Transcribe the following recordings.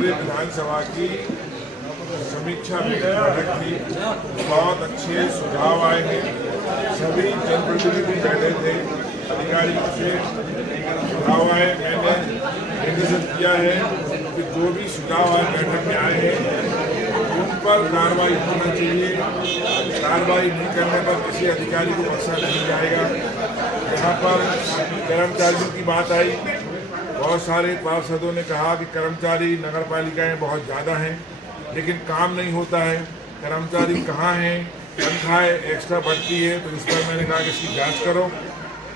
पूरे विधानसभा की समीक्षा बैठक थी। बहुत अच्छे सुझाव आए हैं। सभी जनप्रतिनिधि बैठे थे, अधिकारियों से सुझाव आए। मैंने निर्देशित किया है कि जो भी सुझाव आए बैठक में आए हैं उन पर कार्रवाई होना चाहिए। कार्रवाई नहीं करने पर किसी अधिकारी को बख्शा नहीं जाएगा। यहाँ पर कर्मचारियों की बात आई। बहुत सारे पार्षदों ने कहा कि कर्मचारी नगर पालिकाएँ बहुत ज़्यादा हैं लेकिन काम नहीं होता है। कर्मचारी कहाँ हैं, तनख्वाहें एक्स्ट्रा बढ़ती है, तो इस पर मैंने कहा कि इसकी जांच करो।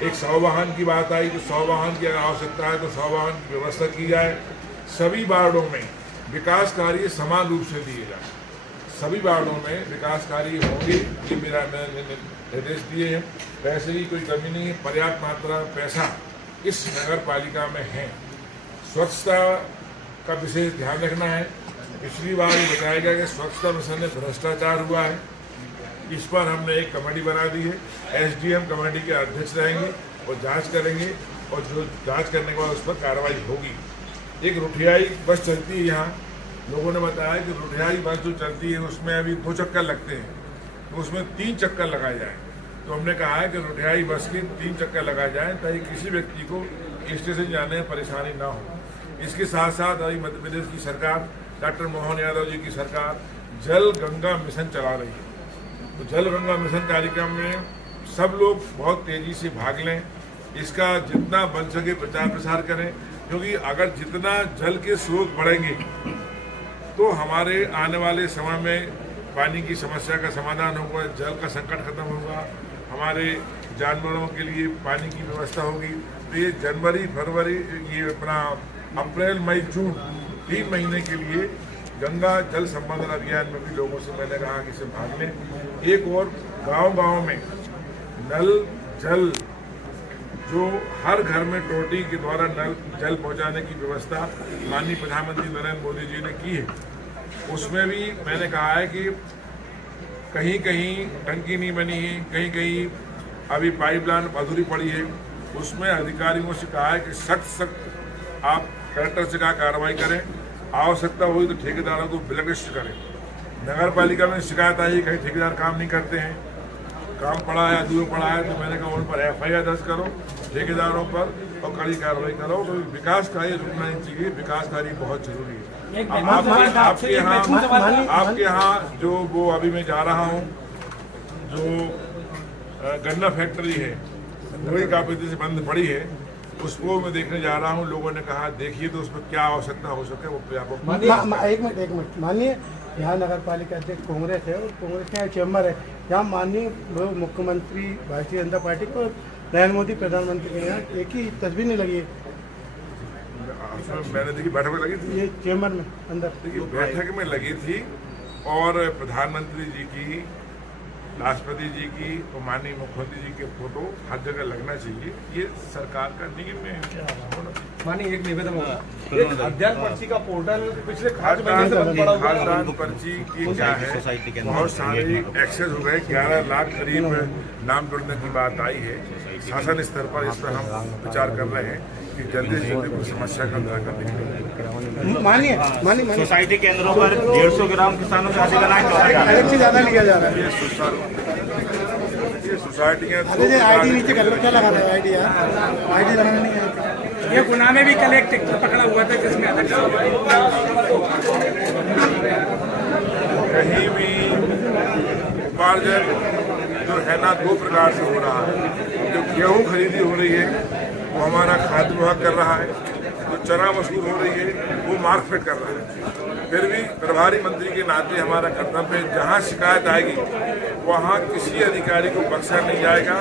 एक 100 वाहन की बात आई कि 100 वाहन की आवश्यकता है तो 100 वाहन की व्यवस्था की जाए। सभी वार्डों में विकास कार्य समान रूप से दिए जाए। सभी वार्डों में विकास कार्य होंगे, ये मैंने निर्देश दिए हैं। पैसे की कोई कमी नहीं है, पर्याप्त मात्रा में पैसा इस नगर पालिका में है। स्वच्छता का विशेष ध्यान रखना है। पिछली बार ये बताया गया कि स्वच्छता मिशन में भ्रष्टाचार हुआ है, इस पर हमने एक कमेटी बना दी है। एसडीएम कमेटी के अध्यक्ष रहेंगे और जांच करेंगे और जो जांच करने के बाद उस पर कार्रवाई होगी। एक रुठियाई बस चलती है यहाँ, लोगों ने बताया कि रुठियाई बस जो चलती है उसमें अभी 2 चक्कर लगते हैं, तो उसमें 3 चक्कर लगाए जाएँ। तो हमने कहा है कि रुठियाई बस के 3 चक्कर लगाए जाएँ ताकि किसी व्यक्ति को स्टेशन जाने में परेशानी ना हो। इसके साथ साथ अभी मध्य प्रदेश की सरकार, डॉक्टर मोहन यादव जी की सरकार जल गंगा मिशन चला रही है। तो जल गंगा मिशन कार्यक्रम में सब लोग बहुत तेजी से भाग लें। इसका जितना बन सके प्रचार प्रसार करें, क्योंकि अगर जितना जल के स्रोत बढ़ेंगे तो हमारे आने वाले समय में पानी की समस्या का समाधान होगा, जल का संकट खत्म होगा, हमारे जानवरों के लिए पानी की व्यवस्था होगी। तो ये जनवरी फरवरी, ये अपना अप्रैल मई जून 3 महीने के लिए गंगा जल संवर्धन अभियान में भी लोगों से मैंने कहा कि इसे भाग लें। एक और गांव-गांव में नल जल, जो हर घर में टोटी के द्वारा नल जल पहुंचाने की व्यवस्था माननीय प्रधानमंत्री नरेंद्र मोदी जी ने की है, उसमें भी मैंने कहा है कि कहीं कहीं टंकी नहीं बनी है, कहीं कहीं अभी पाइपलाइन अधूरी पड़ी है। उसमें अधिकारियों से कहा है कि सख्त आप कलेक्टर से कहा कार्रवाई करें, आवश्यकता हुई तो ठेकेदारों को ब्लैकलिस्ट करें। नगर पालिका में शिकायत आई कहीं ठेकेदार काम नहीं करते हैं, काम पड़ा है, अधूरा पड़ा है, तो मैंने कहा उन पर FIR दर्ज करो ठेकेदारों पर और कड़ी कार्रवाई करो। तो विकास कार्य रुकना नहीं चाहिए, विकास कार्य बहुत जरूरी है। आपके यहाँ जो वो अभी मैं जा रहा हूँ, जो गन्ना फैक्ट्री है वही काफी देर से बंद पड़ी है, उसको मैं देखने जा रहा हूँ। लोगों ने कहा देखिए तो उसमें क्या आवश्यकता हो सके वो एक मिनट मानिए, यहाँ नगर पालिका अध्यक्ष कांग्रेस है और कांग्रेस के यहाँ चैम्बर है। यहाँ माननीय मुख्यमंत्री भारतीय जनता पार्टी को नरेंद्र मोदी प्रधानमंत्री के यहाँ एक ही तस्वीर नहीं लगी है। मैंने देखी बैठक में लगी थी, ये चैम्बर में अंदर देखिए बैठक में लगी थी। और प्रधानमंत्री जी की, राष्ट्रपति जी की और माननीय मुख्यमंत्री जी के फोटो हर जगह लगना चाहिए, ये सरकार का नियम है। मानिए एक निवेदन होगा, एक खाद्यान्न पर्ची का पोर्टल पिछले 5 महीने से बंद पड़ा हुआ है। खाद्यान्न पर्ची की क्या है, बहुत सारे एक्सेस हो गए, 11 लाख करीब नाम जुड़ने की बात आई है। शासन स्तर पर इस पर हम विचार कर रहे हैं कि जल्दी से जल्दी कुछ समस्या का निराकरण निकले। मानिए सोसाइटी केंद्रों पर 150 ग्राम किसानों से अधिक अनाज से ज़्यादा लिया जा रहा है। ये सोसाइटियाँ ID नीचे कर लो, क्या लगा रहे हो ID यार, ID लगाना नहीं है। ये गुना में भी कल एक ट्रैक्टर पकड़ा हुआ था जिसमें कहीं भी उपार्जन जो है ना 2 प्रकार से हो रहा है। जो गेहूँ खरीदी हो रही है वो हमारा खाद्य विभाग कर रहा है, जो चना वसूल हो रही है वो मार्केट कर रहा है। फिर भी प्रभारी मंत्री के नाते हमारा कर्तव्य है, जहाँ शिकायत आएगी वहाँ किसी अधिकारी को बख्शा नहीं जाएगा,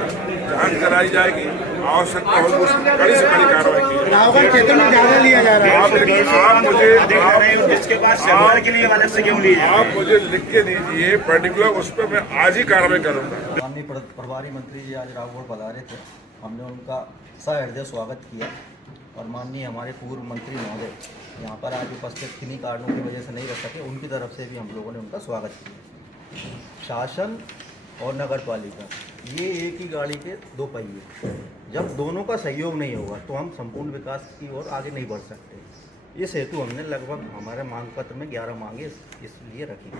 जांच कराई जाएगी, आवश्यकता होगी उसकी कड़ी से कड़ी कार्रवाई की जाएगी। क्षेत्र में ज़्यादा लिया जा रहा है, जिसके बाद सरकार के लिए अलग से क्यों ली जाए? आप मुझे लिख के दीजिए पर्टिकुलर, उस पर मैं आज ही कार्रवाई करूँगा। माननीय प्रभारी मंत्री जी आज राघौर पधारे थे, हमने उनका सहृदय स्वागत किया और माननीय हमारे पूर्व मंत्री महोदय यहाँ पर आज उपस्थित किन्हीं कारणों की वजह से नहीं रह सके, उनकी तरफ से भी हम लोगों ने उनका स्वागत किया। शासन और नगर पालिका ये एक ही गाड़ी के 2 पहिए, जब दोनों का सहयोग नहीं होगा तो हम संपूर्ण विकास की ओर आगे नहीं बढ़ सकते। इस हेतु हमने लगभग हमारे मांग पत्र में 11 मांगे इसलिए रखी।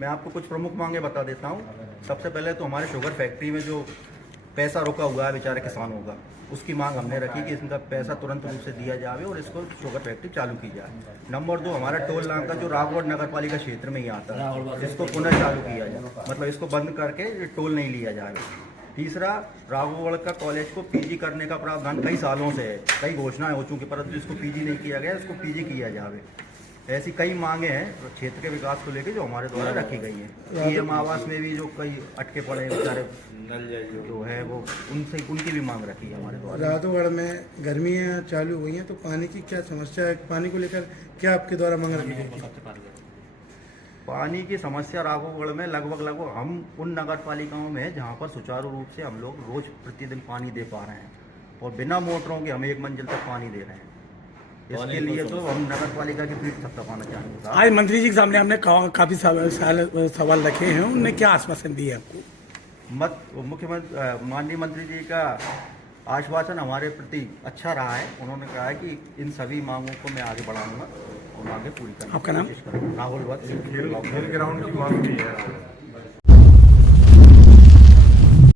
मैं आपको कुछ प्रमुख मांगे बता देता हूँ। सबसे पहले तो हमारे शुगर फैक्ट्री में जो पैसा रुका हुआ है बेचारे किसानों का, उसकी मांग हमने रखी कि इनका पैसा तुरंत रूप से दिया जाए और इसको शुगर फैक्ट्री चालू की जाए। नंबर 2, हमारा टोल नाका जो राघवगढ़ नगर पालिका क्षेत्र में ही आता है, इसको पुनः चालू किया जाए, मतलब इसको बंद करके टोल नहीं लिया जाए। तीसरा, राघवगढ़ का कॉलेज को पीजी करने का प्रावधान कई सालों से है, कई घोषणाएं हो चुकी, परंतु इसको पीजी नहीं किया गया, इसको पीजी किया जाए। ऐसी कई मांगे हैं क्षेत्र के विकास को लेकर जो हमारे द्वारा रखी गई हैं। पीएम आवास में भी जो कई अटके पड़े हैं बेचारे जो है वो उनकी भी मांग रखी है हमारे द्वारा। राघवगढ़ में गर्मियाँ चालू हुई हैं तो पानी की क्या समस्या है, पानी को लेकर क्या आपके द्वारा मांग रखी गई? पानी की समस्या राघवगढ़ में लगभग हम उन नगर पालिकाओं में हैं जहाँ पर सुचारू रूप से हम लोग रोज प्रतिदिन पानी दे पा रहे हैं और बिना मोटरों के हम 1 मंजिल तक पानी दे रहे हैं। इसके लिए तो हम नगर पालिका की पीठ थपथपाना चाहेंगे। आज मंत्री जी के सामने हमने काफी सवाल रखे हैं, उन्होंने क्या आश्वासन दिए आपको? मुख्यमंत्री माननीय मंत्री जी का आश्वासन हमारे प्रति अच्छा रहा है। उन्होंने कहा है कि इन सभी मांगों को मैं आगे बढ़ाऊंगा और आगे पूरी करने की आपका नाम? कोशिश करूंगा। राहुल वत्स। खेल ग्राउंड की मांग की है।